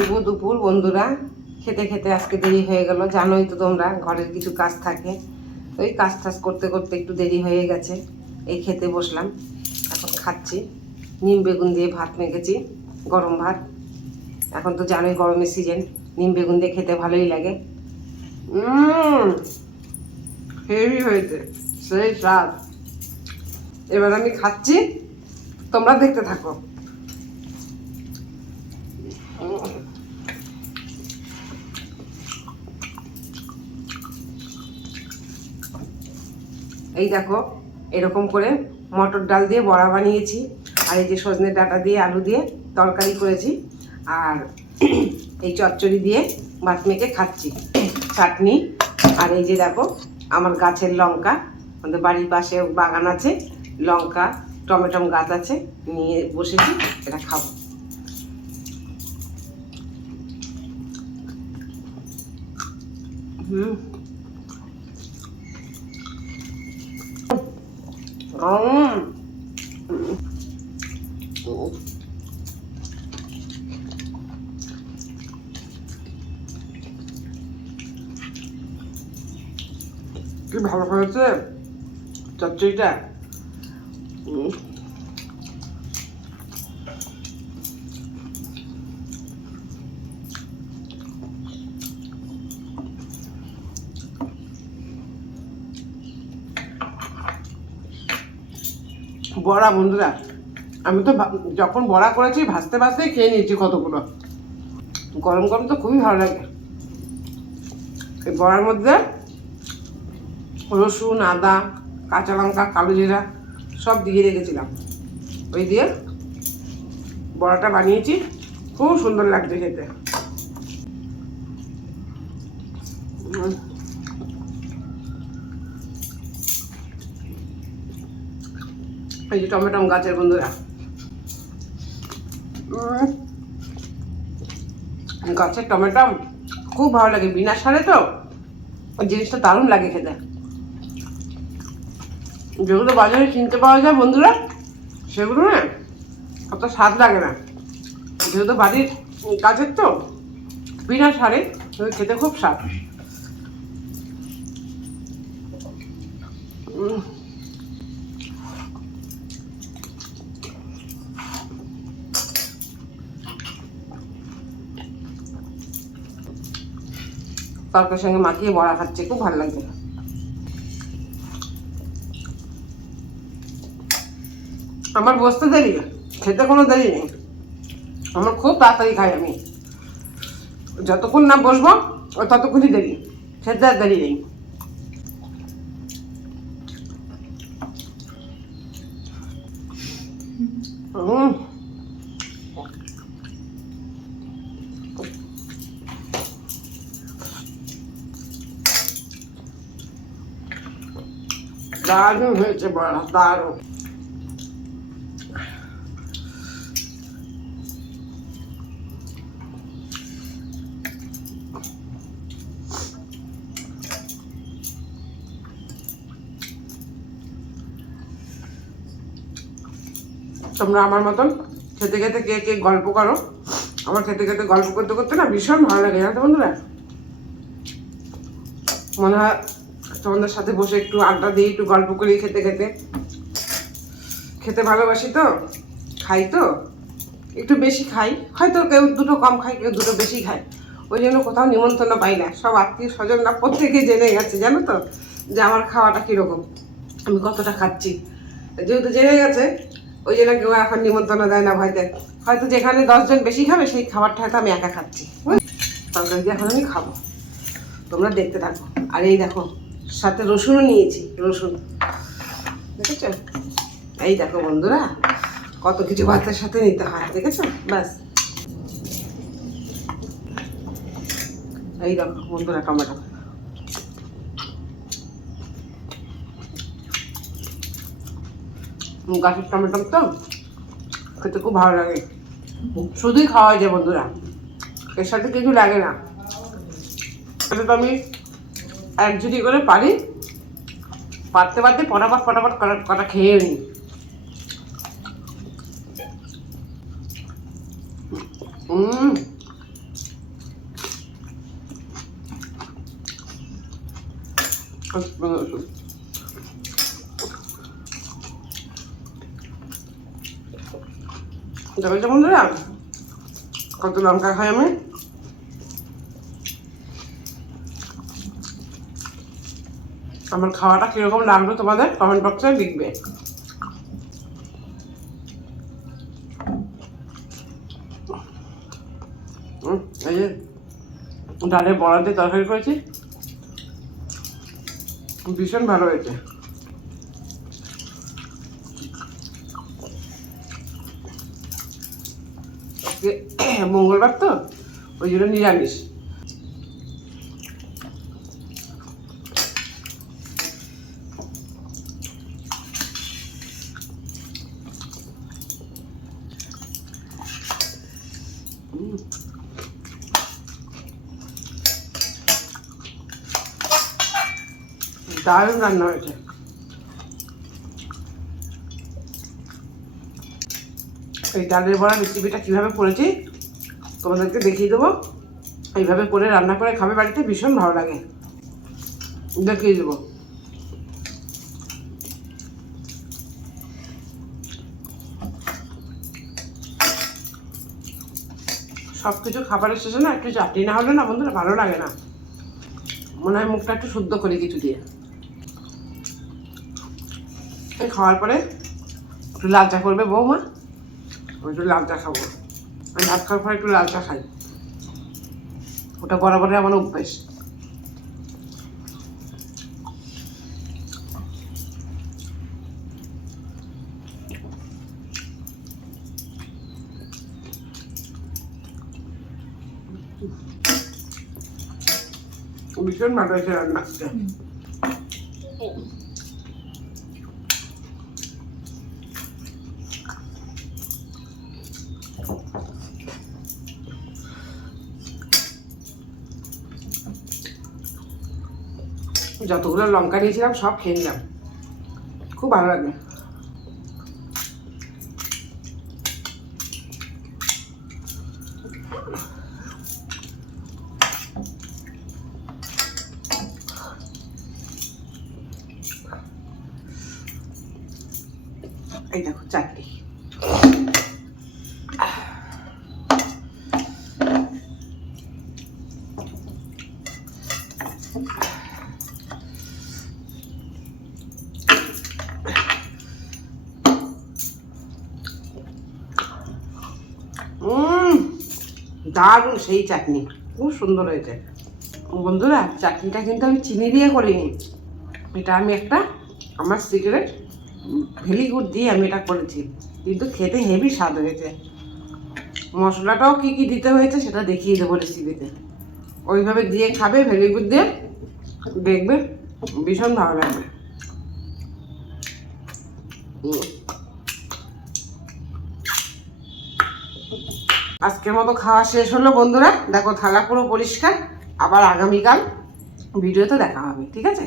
শুভ দুপুর বন্ধুরা। খেতে খেতে আজকে দেরি হয়ে গেল, জানোই তো তোমরা ঘরের কিছু কাজ থাকে, ওই কাজ টাজ করতে করতে একটু দেরি হয়ে গেছে। এই খেতে বসলাম, এখন খাচ্ছি। নিম বেগুন দিয়ে ভাত মেখেছি, গরম ভাত। এখন তো জানোই গরমের সিজন, নিম বেগুন দিয়ে খেতে ভালোই লাগে। হেভি হয়েছে, সেই স্বাদ। এবার আমি খাচ্ছি, তোমরা দেখতে থাকো। এই দেখো, এরকম করে মটর ডাল দিয়ে বড়া বানিয়েছি, আর এই যে সজনে ডাঁটা দিয়ে আলু দিয়ে তরকারি করেছি, আর এই চচ্চড়ি দিয়ে ভাত মেখে খাচ্ছি, চাটনি। আর এই যে দেখো আমার গাছের লঙ্কা, আমাদের বাড়ির পাশে বাগান আছে, লঙ্কা টমেটো গাছ আছে, নিয়ে বসেছি, এটা খাবো। কি ভালো হয়েছে চচ্চড়িটা। বড়া বন্ধুরা, আমি তো যখন বড়া করেছি ভাজতে ভাজতে খেয়ে নিয়েছি কতগুলো। গরম গরম তো খুবই ভালো লাগে। এই বড়ার মধ্যে রসুন, আদা, কাঁচা লঙ্কা, কালো জিরা সব দিয়ে রেখেছিলাম, ওই দিয়ে বড়াটা বানিয়েছি, খুব সুন্দর লাগছে খেতে। এই যে টমেটো গাছের বন্ধুরা, গাছের টমেটো খুব ভালো লাগে, বিনা সারে তো জিনিসটা দারুণ লাগে খেতে। যেগুলো বাজারে কিনতে পাওয়া যায় বন্ধুরা, সেগুলো না অত স্বাদ লাগে না। যেহেতু বাড়ির গাছের তো বিনা সারে, খেতে খুব স্বাদ। তরকারির সঙ্গে মাখিয়ে বড়া খাচ্ছে, খুব ভালো লাগছে। আমার বসতে দেরি, খেতে কোনো দেরি নেই। আমার খুব তাড়াতাড়ি খাই, আমি যতক্ষণ না বসবো ততক্ষণই দেরি, খেতে আর দেরি নেই। দারুণ হয়েছে বড়া, দারুণ। তোমরা আমার মতন খেতে খেতে কে কে গল্প করো? আমার খেতে খেতে গল্প করতে করতে না ভীষণ ভালো লাগে, জানো বন্ধুরা। মনে হয় তোমাদের সাথে বসে একটু আড্ডা দিয়ে একটু গল্প করি খেতে খেতে। খেতে ভালোবাসি তো, খাই তো, একটু বেশি খাই, হয়তো কেউ দুটো কম খায়, কেউ দুটো বেশি খায়। ওই জন্য কোথাও নিমন্ত্রণ পাই না, সব আত্মীয় স্বজনরা প্রত্যেকে জেনে গেছে, জানো তো, যে আমার খাওয়াটা কীরকম, আমি কতটা খাচ্ছি। যেহেতু জেনে গেছে, ওই জন্য কেউ এখন নিমন্ত্রণ দেয় না ভয়তে। হয়তো যেখানে 10 জন বেশি খাবে সেই খাবারটা হয়তো আমি একা খাচ্ছি। তরকারি দিয়ে এখন আমি খাবো, তোমরা দেখতে থাকো। আর এই দেখো সাথে রসুনও নিয়েছি, রসুন দেখেছো? এই দেখো বন্ধুরা, কত কিছু ভাতের সাথে নিতে হয়, দেখেছো? ব্যাস, এই দেখো বন্ধুরা টমেটো। গাছের টমেটো তো খেতে খুব ভালো লাগে, শুধুই খাওয়া যায় বন্ধুরা, এর সাথে কিছু লাগে না। এটা তো আমি এক ঝুড়ি করে পারি, পারতে পারতে ফটাফট ফটাফট কটা খেয়ে নিই। দেখেছো বন্ধুরা কত লঙ্কা খাই আমি। আমার খাওয়াটা কিরকম লাগলো তোমাদের কমেন্ট বক্সে লিখবে। এই যে ডালের বড়া দিয়ে তরকারি করেছি, ভীষণ ভালো হয়েছে। মঙ্গলবার তো ওই জন্য নিরামিষ। দারুণ রান্না হয়েছে। এই ডালের বড়া রেসিপিটা কীভাবে করেছি তোমাদেরকে দেখিয়ে দেবো। এইভাবে করে রান্না করে খাবে বাড়িতে, ভীষণ ভালো লাগে, দেখিয়ে দেবো। সব কিছু খাবারের শেষে না একটু চাটনি না হলে না বন্ধুরা ভালো লাগে না, মনে হয় মুখটা একটু শুদ্ধ করি কিছু দিয়ে। খাওয়ার পরে একটু লাল চা করবে বৌমা, আমি একটু লাল চা খাবো। আমি ভাত খাওয়ার পরে একটু লাল চা খাই, ওটা বরাবরই আমার অভ্যেস। ভীষণ ভালো হয়েছে রান্না। যতগুলো লঙ্কা নিয়েছিলাম সব খেয়ে নিলাম, খুব ভালো লাগে। এই দেখো চাটনি, দারুণ সেই চাটনি, খুব সুন্দর হয়েছে বন্ধুরা। চাটনিটা কিন্তু আমি চিনি দিয়ে করিনি, এটা আমি একটা আমার সিক্রেট ভেলি গুড় দিয়ে আমি এটা করেছি, কিন্তু খেতে হেভি স্বাদ হয়েছে। মশলাটাও কী কী দিতে হয়েছে সেটা দেখিয়ে দেবো রেসিপিতে, ওইভাবে দিয়ে খাবে ভেলি গুড় দিয়ে, দেখবে ভীষণ ভালো লাগবে। আজকের মতো খাওয়া শেষ হলো বন্ধুরা, দেখো থালা পুরো পরিষ্কার। আবার আগামীকাল ভিডিওতে দেখা হবে, ঠিক আছে।